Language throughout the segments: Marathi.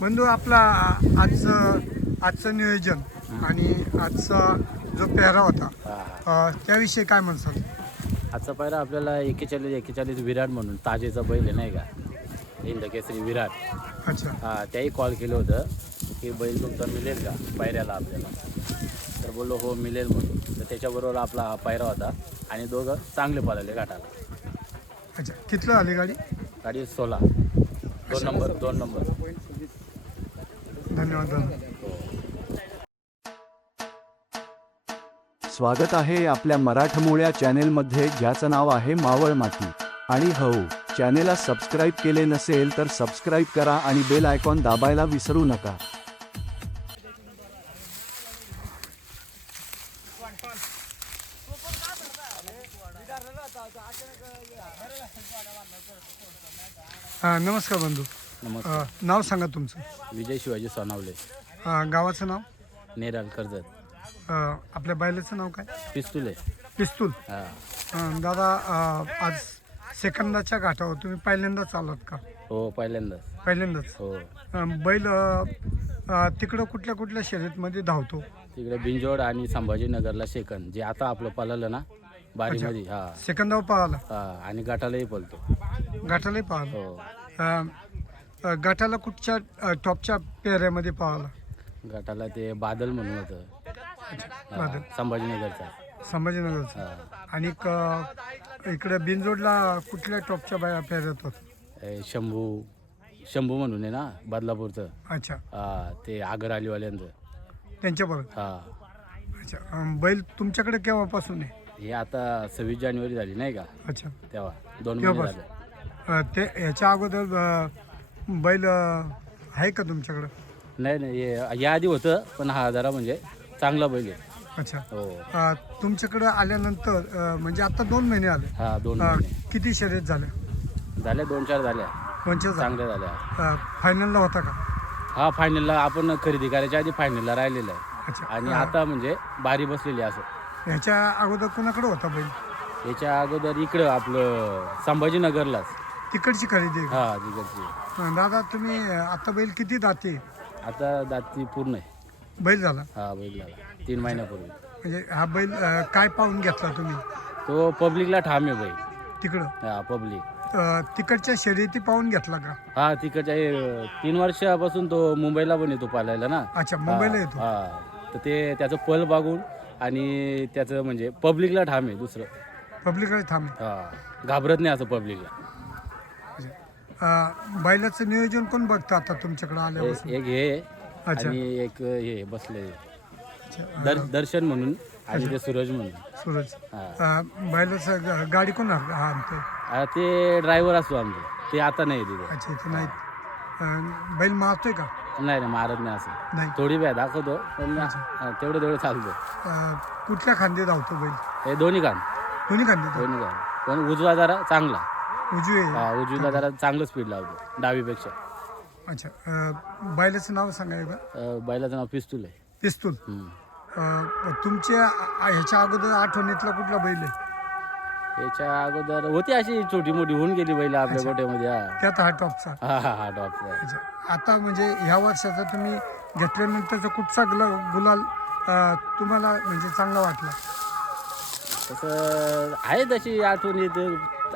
बंधू आपला आजचं नियोजन आणि आजचा जो पेहरा होता त्याविषयी काय म्हणसाल? आजचा पायरा आपल्याला 41 विराट म्हणून ताजेचा बैल आहे नाही का, हिंद केसरी विराट. अच्छा. त्याही कॉल केलं होतं की बैल तुमचा मिळेल का पायऱ्याला आपल्याला, तर बोललो हो मिळेल म्हणून. तर त्याच्याबरोबर आपला हा पायरा होता आणि दोघं चांगले पळाले घाटाला. अच्छा, कितलं आली गाडी? गाडी 16 2 नंबर. धन्यवाद दादा. स्वागत आहे आपल्या मराठमोळ्या चॅनेलमध्ये, ज्याचं नाव आहे मावळ माती. आणि हो, चॅनेलला सबस्क्राईब केले नसेल तर सबस्क्राईब करा आणि बेल आयकॉन दाबायला विसरू नका. नमस्कार बंधू. नमस्कार. नाव सांगा तुमचं. विजय शिवाजी सोनावले, गावाचं नाव? नेराल कर्जत. आपल्या बैलाचं नाव काय? पिस्तुल आहे. पिस्तूल. हां. दादा, आज सेकंदाच्या घाटावर तुम्ही पहिल्यांदाच आलात का? हो पहिल्यांदाच. पहिल्यांदाच. हो बैल तिकडं कुठल्या कुठल्या शर्यतमध्ये धावतो? तिकडे बिंजोड आणि संभाजीनगरला सेकंद, जे आता आपलं पळालं ना बारीमध्ये. सेकंदावर पाहिला? आणि गटालाही पळतो. घाटालाही पाहिला? हो. गटाला कुठच्या टॉपच्या पेहऱ्यामध्ये पाहिला? गटाला ते बादल म्हणून होतं. बादल. संभाजीनगरचा. संभाजीनगरचा. आणि इकडे बिनजोडला कुठल्या टॉपच्या पेहऱ्यात होत? शंभू म्हणून आहे ना बदलापूरचं. अच्छा. ते आगर आलीवाल्यांचं. त्यांच्याबरोबर. अच्छा. बैल तुमच्याकडे केव्हापासून आहे? हे आता 26 जानेवारी झाली नाही का, अच्छा. तेव्हा 2 महिने झाले. ते ह्याच्या अगोदर बैल आहे का तुमच्याकडं? नाही या आधी होतं, पण हा जरा म्हणजे चांगला बैल आहे. अच्छा. हो. तुमच्याकडं आल्यानंतर म्हणजे आता 2 महिने आले. 2 महिने किती शर्यत झाल्या? झाल्या, 2-4 झाल्या. कोणच्या चांगल्या झाल्या. फायनलला होता का? फायनलला आपण खरेदी करायच्या आधी फायनलला राहिलेलं आहे. अच्छा. आणि आता म्हणजे बारी बसलेली असं. ह्याच्या अगोदर कोणाकडे होता बैल? याच्या अगोदर इकडं आपलं संभाजीनगरलाच. तिकडची खरेदी आहे का? तिकडची. दादा, तुम्ही आता बैल किती दाते? आता दाती पूर्ण आहे. बैल झाला? बैल झाला 3 महिन्यापूर्वी. म्हणजे हा बैल काय पाहून घेतला तुम्ही? तो पब्लिकला ठाम आहे बैल. तिकडं पब्लिक. तिकडच्या शर्यती पाहून घेतला का? तिकडच्या 3 वर्षापासून तो मुंबईला पण येतो पालायला ना. अच्छा, मुंबईला येतो. तर ते त्याचं पल बघून आणि त्याचं म्हणजे पब्लिकला ठाम आहे. दुसरं पब्लिककडे थांबे. घाबरत नाही असं पब्लिकला. बैलाचं नियोजन कोण बघतं आता तुमच्याकडे आल्यापासून? एक हे अच्छा. आणि एक हे बसले अच्छा. दर्शन म्हणून आणि ते सूरज म्हणून. सूरज. बैलाचं गाडी कोण आणते? ते ड्रायव्हर असतो आमचे. ते आता नाही तिथे. अच्छा, इथं नाहीत. बैल मारतोय का? नाही मारत नाही असं. नाही. थोडी वेळ दाखवतो पण तेवढं चालतो. कुठल्या खांदे धावतो बैल? हे दोन्ही कान. दोन्ही खांदे? दोन्ही कान. पण उजवा जरा चांगला. उजवी? उजवीला जरा चांगलं स्पीड लावतो डावीपेक्षा. अच्छा. बैलाचं नाव सांगा एकदा. बैलाचं नाव पिस्तूल आहे. पिस्तूल. तुमच्या ह्याच्या अगोदर आठवणीतला कुठला बैल आहे? याच्या अगोदर होती अशी छोटी मोठी होऊन गेली बैल आपल्या गोट्यामध्ये. त्यात हा टॉपचा? हा टॉपचा. अच्छा. आता म्हणजे ह्या वर्षाचा तुम्ही घेतल्यानंतरचा कुठचा गुलाल तुम्हाला म्हणजे चांगला वाटला? तसं आहे तशी आठवणी.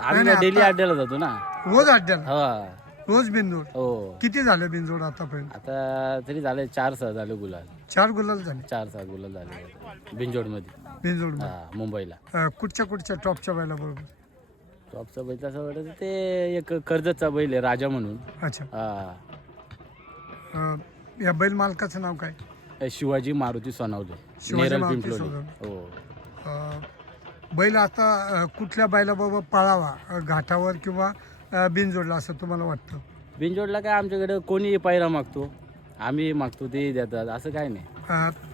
आम्ही नाही, डेली आता- अड्ड्याला जातो ना. रोज अड्ड्याला? रोज बिनजोड? हो. किती झाले बिनजोड आतापर्यंत? आता तरी झाले 4-6 झाले गुलाल. 4 गुलाल झाले? 4-6 गुलाल झाले बिंजोडमध्ये. बिनजोड. मुंबईला. कुठच्या टॉपच्या बैला बरोबर? टॉपचा बैल असं वाटतं ते एक कर्जतचा बैल आहे राजा म्हणून. अच्छा. या बैल मालकाचं नाव काय? शिवाजी मारुती सोनावले, शिवाजी नेरळ मारुती पिंपलोली. सोनावले. हो. बैल आता कुठल्या बैलाबरोबर पळावा, घाटावर किंवा बिनजोडला, असं तुम्हाला वाटतं? बिंजोडला काय आमच्याकडे कोणी पायरा मागतो, आम्ही मागतो ते देतात, असं काय नाही.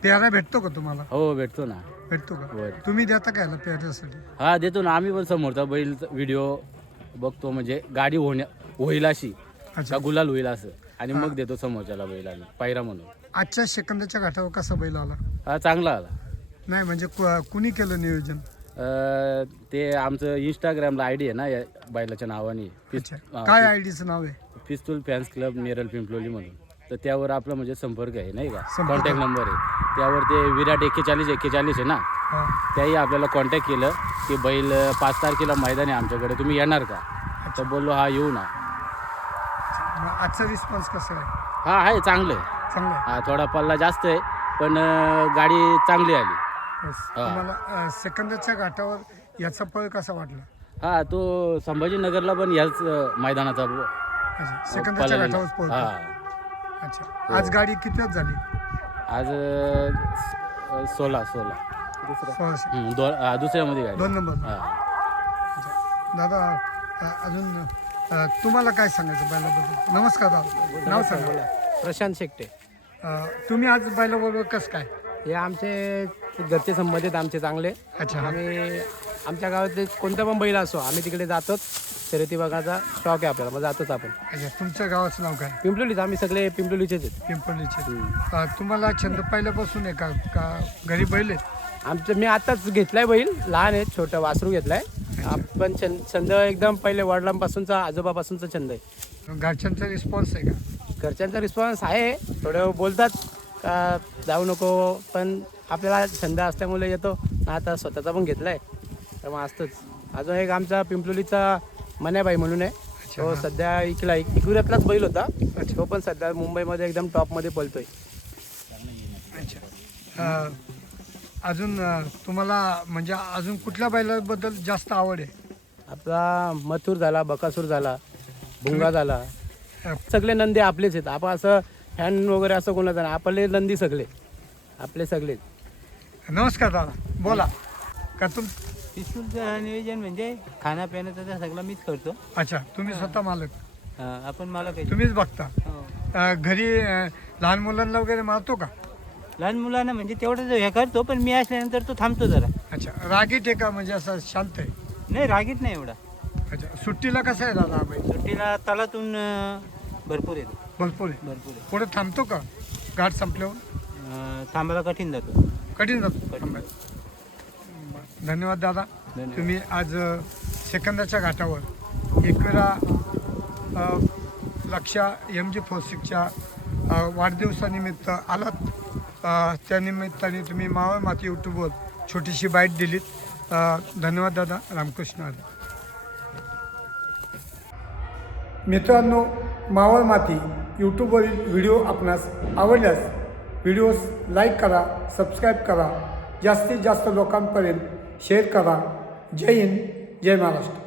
पेहरा भेटतो का तुम्हाला? हो भेटतो ना. भेटतो का? हो. तुम्ही देता का याला पेहऱ्यासाठी? देतो ना. आम्ही पण समोरचा बैल व्हिडिओ बघतो, म्हणजे गाडी होईल अशी का गुलाल होईल असं, आणि मग देतो समोरच्याला बैल आम्ही पायरा म्हणून. आजच्या सेकंदाच्या घाटावर कसा बैल आला? चांगला आला. नाही म्हणजे कुणी केलं नियोजन? ते आमचं इंस्टाग्रामला आयडी आहे ना या बैलाच्या नावाने. काय आयडीचं नाव आहे? पिस्तूल फॅन्स क्लब नेरळ पिंपलोली म्हणून. तर त्यावर आपला म्हणजे संपर्क आहे नाही का, संपर्क. कॉन्टॅक्ट नंबर आहे त्यावर. ते विराट 4141 आहे ना, हां त्याही आपल्याला कॉन्टॅक्ट केलं की बैल 5 तारखेला मैदान आहे आमच्याकडे, तुम्ही येणार का? तर बोललो हा येऊ ना. मग आजचा रिस्पॉन्स कसा आहे? हा आहे चांगलं आहे. चांगला आहे. हा थोडा पल्ला जास्त आहे पण गाडी चांगली आली. बस. हां. तुम्हाला सेकंदाच्या घाटावर याचा पळ कसा वाटला? हा तो संभाजीनगरला पण ह्याच मैदानाचा अच्छा, सेकंदाच्या पळालेला. घाटावर पळतो. हा अच्छा, आज गाडी किती झाली? आज 16 1600. दुसऱ्यामध्ये गाडी. 2 नंबर. हा. दादा अजून तुम्हाला काय सांगायचं बैलाबद्दल? नमस्कार दादा, नाव सांगा. प्रशांत शेट्टे. तुम्ही आज बैलाबरोबर कसं काय? हे आमचे घरचे संबंध आहेत आमचे चांगले. अच्छा. आम्ही आमच्या गावात कोणता पण बैल असो आम्ही तिकडे जातोच. शर्यती बघायचा शॉक आहे आपल्याला, मग जातोच आपण. अच्छा, तुमच्या गावाचं नाव काय? पिंपलोलीच, आम्ही सगळे पिंपलोलीचेच आहेत. पिंपळीचे. तुम्हाला छंद पहिल्यापासून आहे का का घरी बैल आहेत? आमचं मी आताच घेतलाय बैल, लहान आहे, छोटं वासरू घेतलाय. आपण छंद एकदम पहिले वडिलांपासूनचा आजोबापासूनचा छंद आहे. घरच्यांचा रिस्पॉन्स आहे का? घरच्यांचा रिस्पॉन्स आहे, थोडं बोलतात का जाऊ नको, पण आपल्याला छंद असल्यामुळे येतो. आता स्वतःचा पण घेतलाय तर मग असतोच. अजून एक आमचा पिंपलोलीचा मन्याबाई म्हणून आहे, तो सध्या इकविरातलाच बैल होता, तो पण सध्या मुंबईमध्ये एकदम टॉपमध्ये पळतोय. अच्छा. अजून तुम्हाला म्हणजे अजून कुठल्या बैलाबद्दल जास्त आवड आहे? आपला मथुर झाला, बकासूर झाला, भुंगा झाला, सगळे नंदी आपलेच आहेत. आपण असं फॅन वगैरे असं कोणाचं नाही, आपले नंदी सगळे आपले सगळेच. नमस्कार दादा, बोला. का तुम पिस्तूलचं नियोजन म्हणजे खाण्यापिण्याचा तर सगळं मीच करतो. अच्छा, तुम्ही स्वतः मालक? आपण मला काही तुम्हीच बघता? घरी लहान मुलांना वगैरे मारतो का? लहान मुलांना म्हणजे तेवढं हे करतो, पण मी असल्यानंतर तो थांबतो जरा. अच्छा, रागीट आहे का म्हणजे असं शांत आहे? नाही रागीत नाही एवढा. अच्छा, सुट्टीला कसं आहे दादा हा बैल? सुट्टीला तलातून भरपूर येतो. भरपूर आहे. भरपूर आहे. पुढे थांबतो का घाट संपल्यावर? थांबायला कठीण जातो. कठीण जातो थांबायला. धन्यवाद दादा. तुम्ही आज सेकंदाच्या घाटावर एकविरा लक्षा MG46च्या वाढदिवसानिमित्त आलात. त्यानिमित्ताने तुम्ही मावळ माती यूट्यूबवर छोटीशी बाईट दिलीत. धन्यवाद दादा. रामकृष्ण हरी. मित्रांनो, मावळ माती यूट्यूबवरील व्हिडिओ आपणास आवडल्यास व्हिडिओस लाईक करा, सबस्क्राईब करा, जास्तीत जास्त लोकांपर्यंत शेअर करा. जय हिंद, जय महाराष्ट्र.